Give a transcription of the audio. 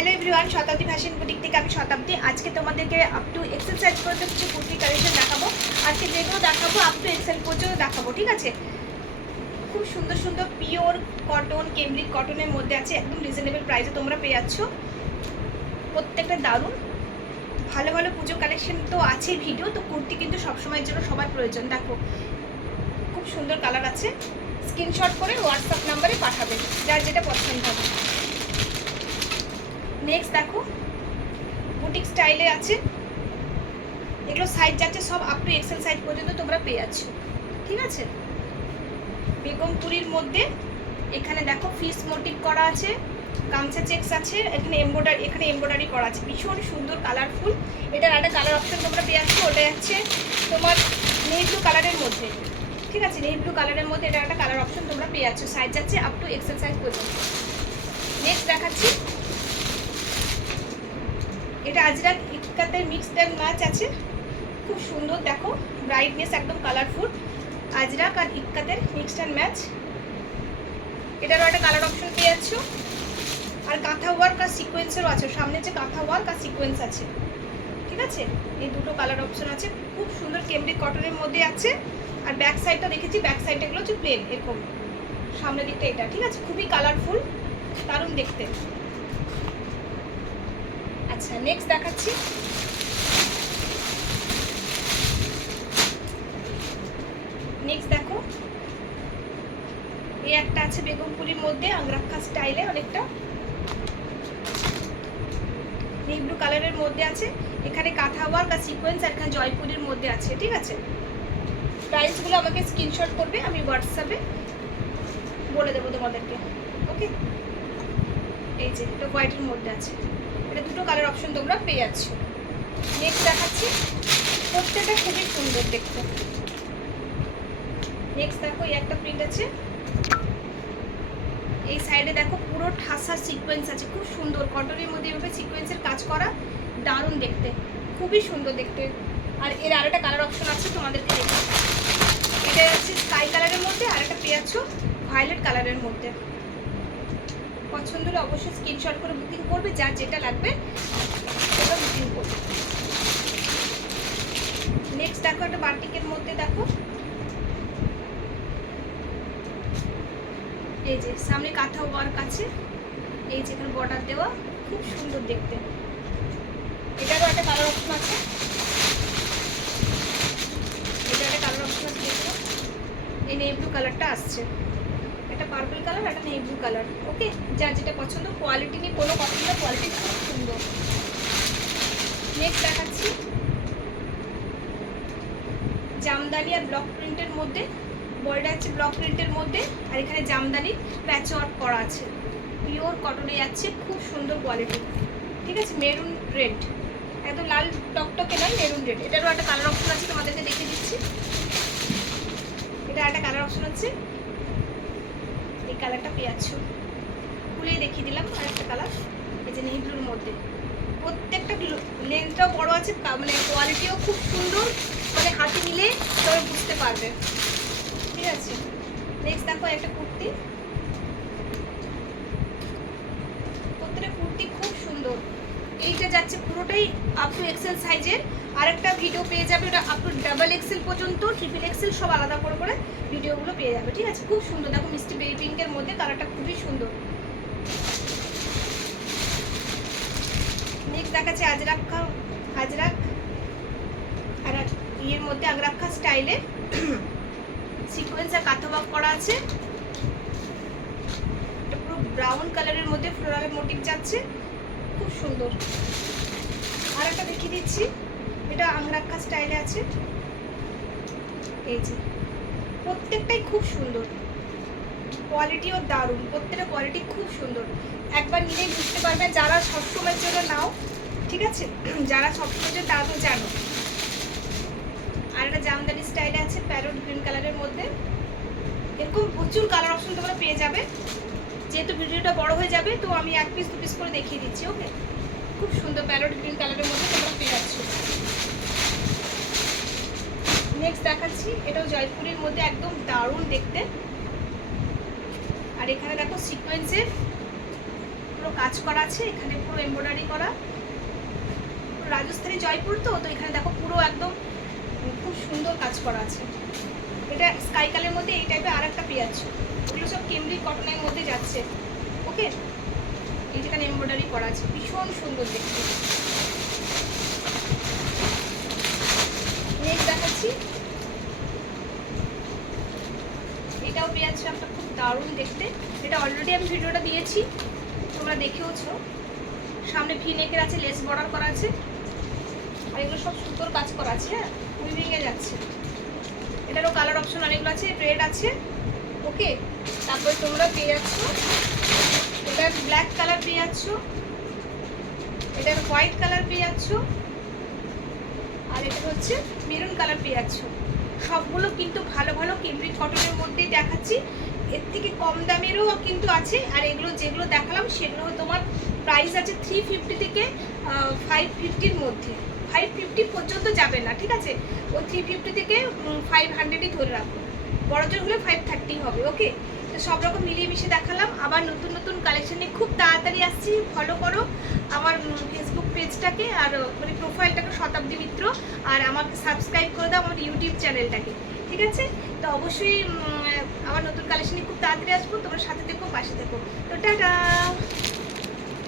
Hello everyone, শতাব্দী fashion boutique থেকে আমি শতাব্দী। আজকে তোমাদেরকে আপ টু এক্সেল সাইজ পর্যন্ত কিছু কুর্তি কালেকশন দেখাবো। আজকে যেগুলো দেখাবো আপ টু এক্সেল পর্যন্ত দেখাবো, ঠিক আছে? খুব সুন্দর সুন্দর পিওর কটন, কেমব্রিক কটনের মধ্যে আছে, একদম রিজনেবল প্রাইসে তোমরা পেয়ে যাচ্ছ। প্রত্যেকটা দারুণ ভালো ভালো পুজো কালেকশন তো আছে ভিডিও, তো কুর্তি কিন্তু সবসময়ের জন্য সবার প্রয়োজন। দেখো খুব সুন্দর কালার আছে, স্ক্রিনশট করে হোয়াটসঅ্যাপ নাম্বারে পাঠাবে যার যেটা পছন্দ হবে। নেক্সট দেখো বুটিক স্টাইলে আছে, এগুলো সাইজ যাচ্ছে সব আপ টু এক্সেল সাইজ পর্যন্ত তোমরা পেয়ে যাচ্ছ, ঠিক আছে? বেগমপুরীর মধ্যে এখানে দেখো ফিস মোটিভ করা আছে, গামছা চেকস আছে, এখানে এমব্রয়ডারি করা আছে, ভীষণ সুন্দর কালারফুল। এটার একটা কালার অপশন তোমরা পেয়ে যাচ্ছ, ওটা যাচ্ছে তোমার নেভি ব্লু কালারের মধ্যে, ঠিক আছে? নেভি ব্লু কালারের মধ্যে এটা একটা কালার অপশন তোমরা পেয়ে যাচ্ছ, সাইজ যাচ্ছে আপ টু এক্সেল সাইজ পর্যন্ত। নেক্সট দেখাচ্ছি, এটা আজরাক ইক্কাতের মিক্সড অ্যান্ড ম্যাচ আছে, খুব সুন্দর। দেখো ব্রাইটনেস একদম কালারফুল, আজরাক আর ইক্কাতের মিক্সড অ্যান্ড ম্যাচ। এটারও একটা কালার অপশন পেয়ে যাচ্ছ। আর কাঁথা ওয়ার্ক আর সিকোয়েন্সেরও আছে, সামনে যে কাঁথা ওয়ার্ক আর সিকোয়েন্স আছে, ঠিক আছে? এই দুটো কালার অপশন আছে, খুব সুন্দর কেমব্রিক কটনের মধ্যে আছে। আর ব্যাক সাইডটা দেখেছি, ব্যাক সাইডটা এগুলো হচ্ছে প্লেন এরকম, সামনের দিকটা এটা, ঠিক আছে? খুবই কালারফুল, দারুণ দেখতে। আচ্ছা নেক্সট দেখাচ্ছি, নেক্সট দেখো এই একটা আছে বেগমপুরীর মধ্যে আংরাক্ষা স্টাইলে, অনেকটা নেভি ব্লু কালারের মধ্যে আছে, এখানে কাঁথা ওয়ার্ক আর সিকোয়েন্স, আর এখানে জয়পুরের মধ্যে আছে, ঠিক আছে? প্রাইসগুলো আমাকে স্ক্রিনশট করবে, আমি হোয়াটসঅ্যাপে বলে দেবো তোমাদেরকে, ওকে? এই যে এটা হোয়াইটের মধ্যে আছে, এটা দুটো কালার অপশন তোমরা পেয়ে যাচ্ছ। নেক্সট দেখাচ্ছি, প্রত্যেকটা খুবই সুন্দর দেখতে। নেক্সট দেখো এই একটা প্রিন্ট আছে, এই সাইডে দেখো পুরো ঠাসা সিকোয়েন্স আছে, খুব সুন্দর কটনের মধ্যে এভাবে সিকোয়েন্সের কাজ করা, দারুণ দেখতে, খুবই সুন্দর দেখতে। আর এর আরেকটা কালার অপশন আছে তোমাদেরকে দেখো, এটা হচ্ছে স্কাই কালারের মধ্যে, আর একটা পেয়ে যাচ্ছ ভায়োলেট কালারের মধ্যে। পছন্দ হলে অবশ্যই স্ক্রিনশট করে বুকিং করবে, যার যেটা লাগবে সেটা বুকিং করবে। নেক্সট দেখো একটা বাটিকের মধ্যে, দেখো এই যে সামনে কাঁথা ওয়ার্ক আছে, এই যে এখানে বর্ডার দেওয়া, খুব সুন্দর দেখতে। এটারও একটা কালার অপশন আছে, এটা একটা কালার অপশন আছে, দেখো এই নেভি ব্লু কালারটা আসছে, একটা পার্পল কালার, একটা নেভি ব্লু কালার, ওকে? যার যেটা পছন্দ, কোয়ালিটি নিয়ে কোনো কথা না, কোয়ালিটি খুব সুন্দর। নেক্সট দেখাচ্ছি জামদানি আর ব্লক প্রিন্টের মধ্যে, বডিটা হচ্ছে ব্লক প্রিন্টের মধ্যে, আর এখানে জামদানি প্যাচ ওয়ার্ক করা আছে, পিওর কটনে যাচ্ছে, খুব সুন্দর কোয়ালিটি, ঠিক আছে? মেরুন রেড, একদম লাল টকটকে নয়, মেরুন রেড। এটারও একটা কালার অপশন আছে, তোমাদেরকে দেখে দিচ্ছি। এটা একটা কালার অপশন আছে, এই কালারটা পেয়ে যাচ্ছ, খুলেই দেখিয়ে দিলাম। আর একটা কালার এই যে নেভি ব্লুর মধ্যে, প্রত্যেকটা লেন্থটাও বড় আছে, মানে কোয়ালিটিও খুব সুন্দর, মানে হাতে নিলে তবে বুঝতে পারবে, ঠিক আছে? নেক্সট দেখো একটা কুর্তি, প্রত্যেকটা কুর্তি খুব সুন্দর। এইটা যাচ্ছে পুরোটাই আপ টু এক্সেল সাইজের, আরেকটা ভিডিও পেয়ে যাবে, ওটা আপ টু ডাবল এক্সেল পর্যন্ত, ট্রিপল এক্সেল সব আলাদা করে করে ভিডিওগুলো পেয়ে যাবে, ঠিক আছে? খুব সুন্দর, দেখো মিষ্টি বেবি পিঙ্কের মধ্যে, কালারটা খুবই সুন্দর। নেক্সট দেখাচ্ছে আজরাক আর ইয়ের মধ্যে আংরাক্ষা স্টাইলে সিকোয়েন্স আর কাঁথা ওয়ার্ক করা আছে, এটা পুরো ব্রাউন কালারের মধ্যে ফ্লোরাল মোটিভ যাচ্ছে, খুব সুন্দর। আর একটা দেখিয়ে দিচ্ছি, এটা আংরাক্ষা স্টাইলে আছে, এই যে প্রত্যেকটাই খুব সুন্দর, কোয়ালিটিও দারুণ, প্রত্যেকটা কোয়ালিটি খুব সুন্দর, একবার নিলেই বুঝতে পারবে। যারা সবসময়ের জন্য নাও, ঠিক আছে? যারা সবসময়ের জন্য তারা তো জানো। আর একটা জামদানি স্টাইলে আছে প্যারোট গ্রিন কালারের মধ্যে, এরকম প্রচুর কালার অপশন তোমরা পেয়ে যাবে। যেহেতু ভিডিওটা বড় হয়ে যাবে, তো আমি এক পিস দু পিস করে দেখিয়ে দিচ্ছি, ওকে? খুব সুন্দর প্যারোট গ্রিন কালারের মধ্যে তোমরা পেয়ে যাচ্ছ। নেক্সট দেখাচ্ছি, এটাও জয়পুরের মধ্যে, একদম দারুণ দেখতে। আর এখানে দেখো সিকোয়েন্সের পুরো পুরো কাজ করা আছে, এখানে পুরো এমব্রয়ডারি করা, রাজস্থানী জয়পুর তো এখানে দেখো পুরো একদম খুব সুন্দর কাজ করা আছে। এটা স্কাই কালারের মধ্যে এই টাইপের আর একটা পেয়ে যাচ্ছে, এগুলো সব কেমব্রিক কটনের মধ্যে যাচ্ছে। ওকে, এই যেখানে এমব্রয়ডারি করা আছে, ভীষণ সুন্দর দেখতে। নেক্সট দেখাচ্ছি, এটাও পেয়ে যাচ্ছে একটা খুব দারুণ দেখতে। এটা অলরেডি আমি ভিডিওটা দিয়েছি, তোমরা দেখেওছো। সামনে ভি নেকের আছে, লেস বর্ডার করা আছে, আর এগুলো সব সুন্দর কাজ করা আছে। হ্যাঁ, উইভিংয়ে যাচ্ছে। এটারও কালার অপশন অনেকগুলো আছে, রেড আছে। ওকে, তারপর তোমরা পেয়ে যাচ্ছ এটা ব্ল্যাক কালার পেয়ে যাচ্ছ, এটার হোয়াইট কালার পেয়ে যাচ্ছ, আর এটা হচ্ছে মেরুন কালার পেয়ে যাচ্ছ। সবগুলো কিন্তু ভালো ভালো কেমব্রিক কটনের মধ্যেই দেখাচ্ছি, এর থেকে কম দামেরও কিন্তু আছে। আর এগুলো যেগুলো দেখালাম সেগুলো তোমার প্রাইস আছে 350 থেকে 550-র মধ্যে। 550 পর্যন্ত যাবে না, ঠিক আছে? ওই 350 থেকে 500-ই ধরে রাখো, বড়জোর হলে 530 হবে। ওকে, তো সব রকম মিলিয়ে মিশিয়ে দেখালাম। আবার নতুন নতুন কালেকশন নিয়ে খুব তাড়াতাড়ি আসছি। ফলো করো আমার ফেসবুক পেজটাকে, আর মানে প্রোফাইলটাকে শতাব্দী মিত্র, আর আমাকে সাবস্ক্রাইব করে দাও আমার ইউটিউব চ্যানেলটাকে, ঠিক আছে? তো অবশ্যই আবার নতুন কালেকশন নিয়ে খুব তাড়াতাড়ি আসবো, তোমার সাথে থেকো, পাশে থেকো। তো টাটা।